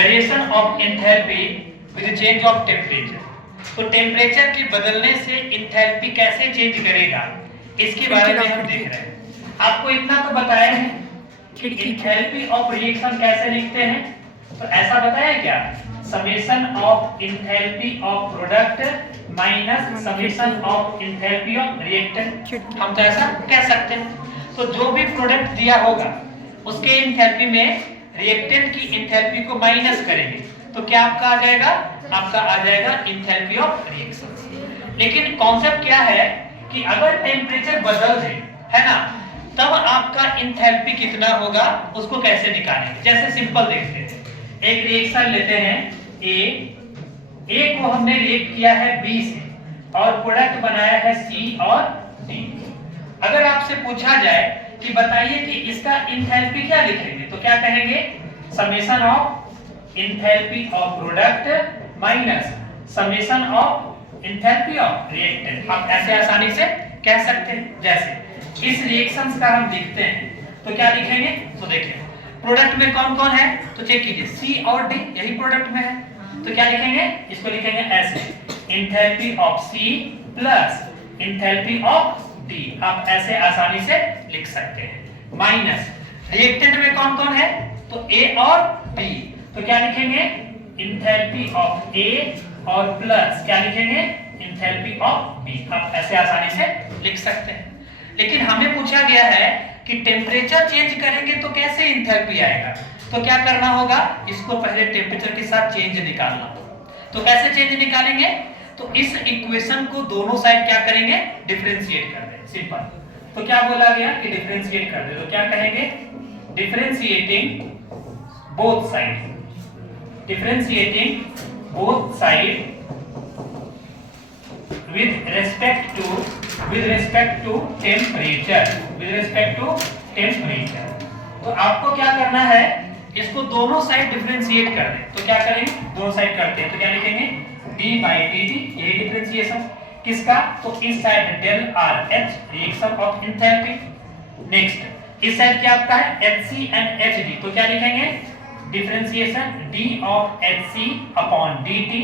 Variation of enthalpy with change of temperature. तो temperature के बदलने से एंथैल्पी कैसे चेंज करेगा इसके बारे में हम देख रहे हैं। आपको इतना तो बताया है कि एंथैल्पी ऑफ रिएक्शन कैसे लिखते हैं, तो ऐसा बताया क्या, summation of enthalpy of product minus summation of enthalpy of reactant. हम तो ऐसा कह सकते हैं। तो जो भी प्रोडक्ट दिया होगा उसके एंथैल्पी में रिएक्टेंट की एंथैल्पी को माइनस करेंगे तो क्या आपका आ जाएगा, आपका आ जाएगा एंथैल्पी ऑफ रिएक्शन। लेकिन कॉन्सेप्ट क्या है कि अगर टेम्परेचर बदल दे, है ना, तब आपका एंथैल्पी कितना होगा उसको कैसे निकालेंगे। जैसे सिंपल देखते हैं, एक रिएक्शन लेते हैं ए को हमने रिएक्ट किया है बी से और प्रोडक्ट बनाया है सी और डी। अगर आपसे पूछा जाए कि बताइए कि इसका एंथैल्पी क्या लिखेंगे, तो क्या कहेंगे, summation of enthalpy of product minus summation of enthalpy of reactant. आप ऐसे आसानी से कह सकते हैं। जैसे इस रिएक्शंस का हम लिखते हैं तो क्या लिखेंगे, तो देखिए प्रोडक्ट में कौन कौन है, तो चेक कीजिए सी और डी यही प्रोडक्ट में है, तो क्या लिखेंगे, इसको लिखेंगे ऐसे, enthalpy of C plus enthalpy of D. आप ऐसे आसानी से लिख सकते हैं। माइनस रिएक्टेंट में कौन कौन है, तो ए और बी, तो क्या लिखेंगे, एंथैल्पी ऑफ ए और प्लस क्या लिखेंगे, एंथैल्पी ऑफ बी। आप ऐसे आसानी से लिख सकते हैं। लेकिन हमें पूछा गया है कि टेम्परेचर चेंज करेंगे तो कैसे एंथैल्पी आएगा, तो क्या करना होगा, इसको पहले टेम्परेचर के साथ चेंज निकालना होगा। तो कैसे चेंज निकालेंगे, तो इस इक्वेशन को दोनों साइड क्या करेंगे, डिफरेंशिएट कर दें। सिंपल, तो क्या बोला गया कि डिफरेंशिएट कर दे, तो क्या कहेंगे, differentiating both side, differentiating both side with respect to temperature, with respect to temperature। तो आपको क्या करना है, इसको दोनों साइड डिफरेंशिएट कर दें। तो क्या करेंगे, दोनों साइड करते हैं तो क्या लिखेंगे, d by dt, यही डिफरेंशिएशन किसका, तो इस side del RH reaction of enthalpy. Next इस साइड क्या आपका है HC and HD, तो क्या लिखेंगे, differentiation d of HC upon dt,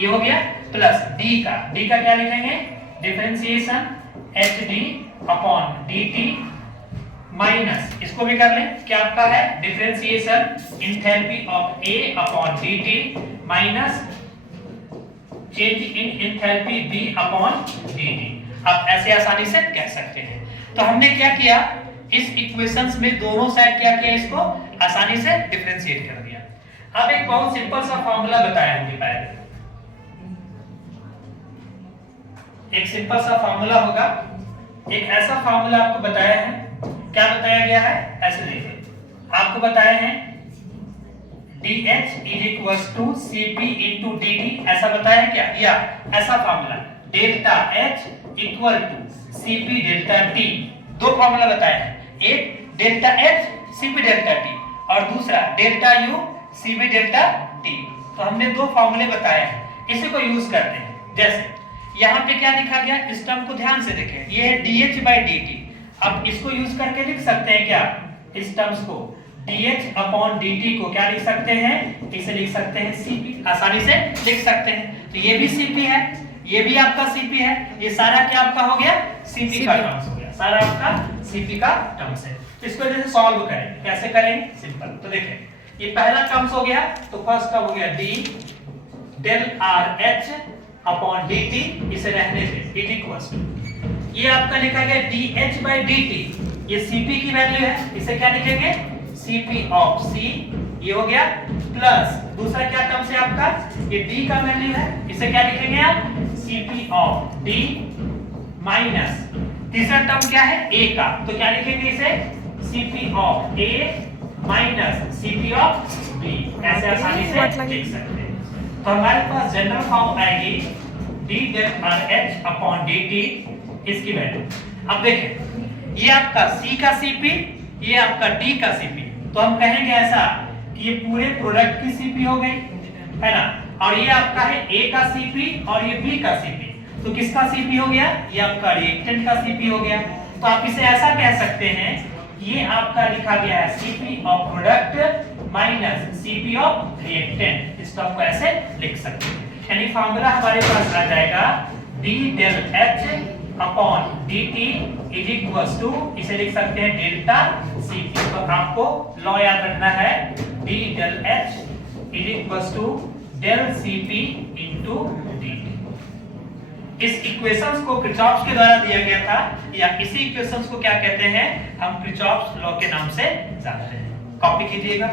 ये हो गया, प्लस d का क्या लिखेंगे, differentiation HD upon dt minus इसको भी कर लें, क्या आपका है, differentiation enthalpy of A upon dt minus change in enthalpy B upon dt। आप ऐसे आसानी से कह सकते हैं। तो हमने क्या किया, इस इक्वेशंस में दोनों साइड क्या किया, इसको आसानी से डिफरेंशिएट कर दिया। अब एक बहुत सिंपल सा फार्मूला बताया होंगे पहले, एक सिंपल सा फार्मूला होगा, एक ऐसा फार्मूला आपको बताया है। क्या बताया गया है, ऐसे देखिए, आपको बताया है DH = Cp × dt, ऐसा बताया है क्या, या ऐसा formula delta H = Cp delta T। दो फार्मूला बताया है, एक delta H Cp delta T और दूसरा delta U Cp delta T। तो हमने दो फार्मूले बताए हैं, इसी को यूज करते हैं। जैसे यहाँ पे क्या लिखा गया, इस टर्म को ध्यान से देखें, ये है dH by dt। अब इसको यूज करके लिख सकते हैं क्या, इस टर्म्स को dH अपॉन dt को क्या लिख सकते हैं, इसे लिख सकते हैं Cp, आसानी से लिख सकते हैं। तो ये भी Cp है, ये भी आपका Cp है, ये सारा क्या आपका हो गया, Cp का टर्म्स हो गया, सारा आपका Cp का टर्म्स है। तो इसको जैसे सॉल्व करेंगे, कैसे करेंगे, सिंपल। तो देखें ये पहला टर्म्स हो गया, तो फर्स्ट टर्म हो गया d del RH upon dt, इसे रहने दें, इज इक्वल्स टू, ये आपका लिखा गया dH by dt, ये Cp की वैल्यू है, इसे क्या लिखेंगे, Cp ऑफ C, ये हो गया, प्लस दूसरा क्या टर्म से आपका, ये D का वैल्यू है, इसे क्या लिखेंगे आप, Cp ऑफ D माइनस तीसरा टर्म क्या है, A का, तो क्या लिखेंगे इसे, Cp of A minus Cp of B। ऐसे आसानी से लिख सकते हैं। तो हमारे पास जनरल फॉर्म आएगी d del RH upon dt, इसकी वैल्यू। अब देखें ये आपका C का Cp, ये आपका D का Cp, तो हम कहेंगे ऐसा कि ये पूरे प्रोडक्ट की Cp हो गई, है ना, और ये आपका है A का Cp और ये B का Cp, तो किसका Cp हो गया, ये आपका रिएक्टेंट का Cp हो गया। तो आप इसे ऐसा कह सकते हैं, ये आपका लिखा गया है Cp of product minus Cp of reactant. इसको आपको ऐसे लिख सकते हैं, यानी फार्मूला हमारे पास आ जाएगा d del H upon dt is equals to, इसे लिख सकते हैं डेल्टा Cp। तो आपको लॉ याद रखना है, d del H is equals to del Cp into dt। इस इक्वेशंस को किरचॉफ के द्वारा दिया गया था, या इसी इक्वेशंस को क्या कहते हैं, हम किरचॉफ लॉ के नाम से जानते हैं। कॉपी कीजिएगा।